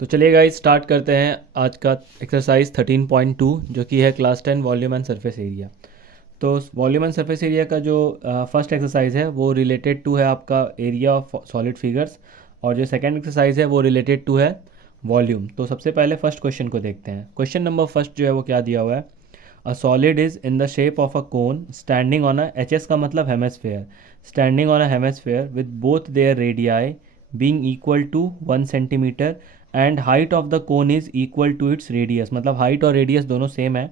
तो चलिए guys start करते हैं आज का एक्सरसाइज 13.2 जो कि है class 10 volume and surface area. तो वॉल्यूम एंड सरफेस एरिया का जो फर्स्ट एक्सरसाइज है वो रिलेटेड टू है आपका एरिया ऑफ सॉलिड फिगर्स, और जो सेकंड एक्सरसाइज है वो रिलेटेड टू है वॉल्यूम। तो सबसे पहले फर्स्ट क्वेश्चन को देखते हैं। क्वेश्चन नंबर फर्स्ट जो है वो क्या दिया हुआ है, a solid is in the shape of a cone standing on a H S का मतलब hemisphere, standing on a hemisphere with both their radii being equal to 1 centimetre and height of the cone is equal to its radius, मतलब height और radius दोनों same है।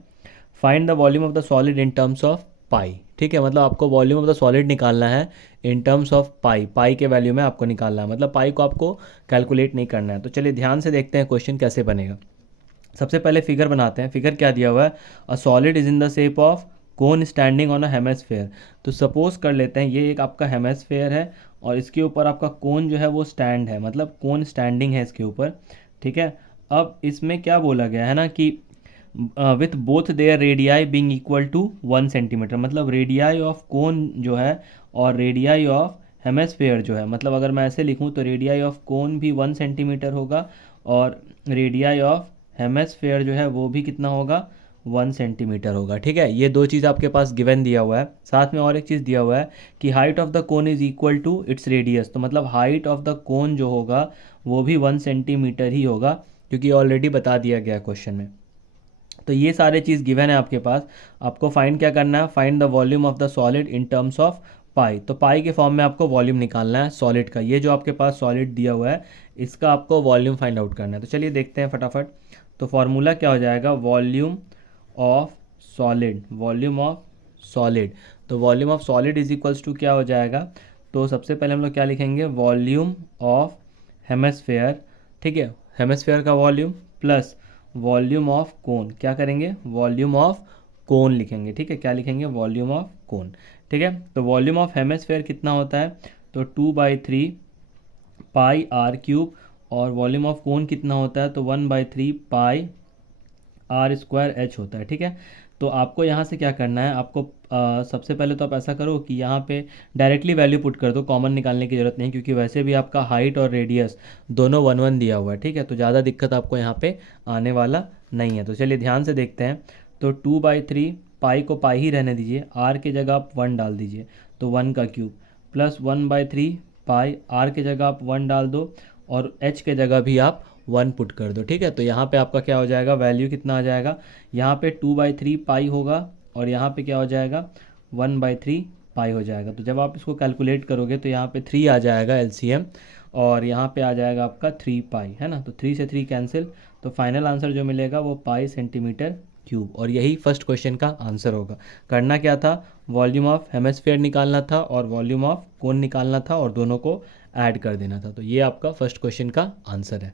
Find the volume of the solid in terms of pi. ठीक है, मतलब आपको volume of the solid निकालना है इन टर्म्स ऑफ पाई, पाई के वैल्यू में आपको निकालना है, मतलब पाई को आपको कैलकुलेट नहीं करना है। तो चलिए ध्यान से देखते हैं क्वेश्चन कैसे बनेगा। सबसे पहले फिगर बनाते हैं। फिगर क्या दिया हुआ है, a solid is in the shape of cone standing on a hemisphere. तो सपोज कर लेते हैं ये एक आपका हेमेस्फेयर है और इसके ऊपर आपका कोन जो है वो स्टैंड है, मतलब कोन स्टैंडिंग है इसके ऊपर। ठीक है, अब इसमें क्या बोला गया है ना कि with both their radii being equal to 1 centimetre, मतलब रेडियाई ऑफ कोन जो है और रेडियाई ऑफ हेमेस्फेयर जो है, मतलब अगर मैं ऐसे लिखूं तो रेडियाई ऑफ कोन भी 1 सेंटीमीटर होगा और रेडियाई ऑफ हेमेस्फेयर जो है वो भी कितना होगा, 1 सेंटीमीटर होगा। ठीक है, ये दो चीज़ आपके पास गिवन दिया हुआ है। साथ में और एक चीज़ दिया हुआ है कि height of the cone is equal to its radius, तो मतलब हाइट ऑफ द कोन जो होगा वो भी 1 सेंटीमीटर ही होगा, क्योंकि ऑलरेडी बता दिया गया क्वेश्चन में। तो ये सारे चीज़ गिवन है आपके पास। आपको फाइंड क्या करना है, find the volume of the solid in terms of pi. तो पाई के फॉर्म में आपको वॉल्यूम निकालना है सॉलिड का। ये जो आपके पास सॉलिड दिया हुआ है इसका आपको वॉल्यूम फाइंड आउट करना है। तो चलिए देखते हैं फटाफट। तो फॉर्मूला क्या हो जाएगा, volume of solid, volume of solid. तो volume of solid is equals to क्या हो जाएगा, तो सबसे पहले हम लोग क्या लिखेंगे, वॉल्यूम ऑफ हेमेस्फेयर। ठीक है, हेमेस्फेयर का volume plus volume of cone, क्या करेंगे, वॉल्यूम ऑफ कोन लिखेंगे। ठीक है, क्या लिखेंगे, वॉल्यूम ऑफ कोन। ठीक है, तो वॉल्यूम ऑफ हेमेस्फेयर कितना होता है, तो 2/3 पाई आर क्यूब, और वॉल्यूम ऑफ कोन कितना होता है, तो 1/3 पाई आर स्क्वायर एच होता है। ठीक है, तो आपको यहाँ से क्या करना है, आपको सबसे पहले तो आप ऐसा करो कि यहाँ पे डायरेक्टली वैल्यू पुट कर दो, कॉमन निकालने की ज़रूरत नहीं, क्योंकि वैसे भी आपका हाइट और रेडियस दोनों 1 1 दिया हुआ है। ठीक है, तो ज़्यादा दिक्कत आपको यहाँ पे आने वाला नहीं है। तो चलिए ध्यान से देखते हैं। तो 2/3 पाई को पाई ही रहने दीजिए, आर की जगह आप 1 डाल दीजिए, तो 1 का क्यूब, प्लस 1/3 पाई आर की जगह आप 1 डाल दो और एच के जगह भी आप 1 पुट कर दो। ठीक है, तो यहाँ पे आपका क्या हो जाएगा, वैल्यू कितना आ जाएगा, यहाँ पे 2/3 पाई होगा और यहाँ पे क्या हो जाएगा, 1/3 पाई हो जाएगा। तो जब आप इसको कैलकुलेट करोगे तो यहाँ पे 3 आ जाएगा एलसीएम, और यहाँ पे आ जाएगा आपका 3 पाई, है ना। तो 3 से 3 कैंसिल, तो फाइनल आंसर जो मिलेगा वो पाई सेंटीमीटर क्यूब, और यही फर्स्ट क्वेश्चन का आंसर होगा। करना क्या था, वॉल्यूम ऑफ हेमेस्फेयर निकालना था और वॉल्यूम ऑफ कोन निकालना था और दोनों को ऐड कर देना था। तो ये आपका फर्स्ट क्वेश्चन का आंसर है।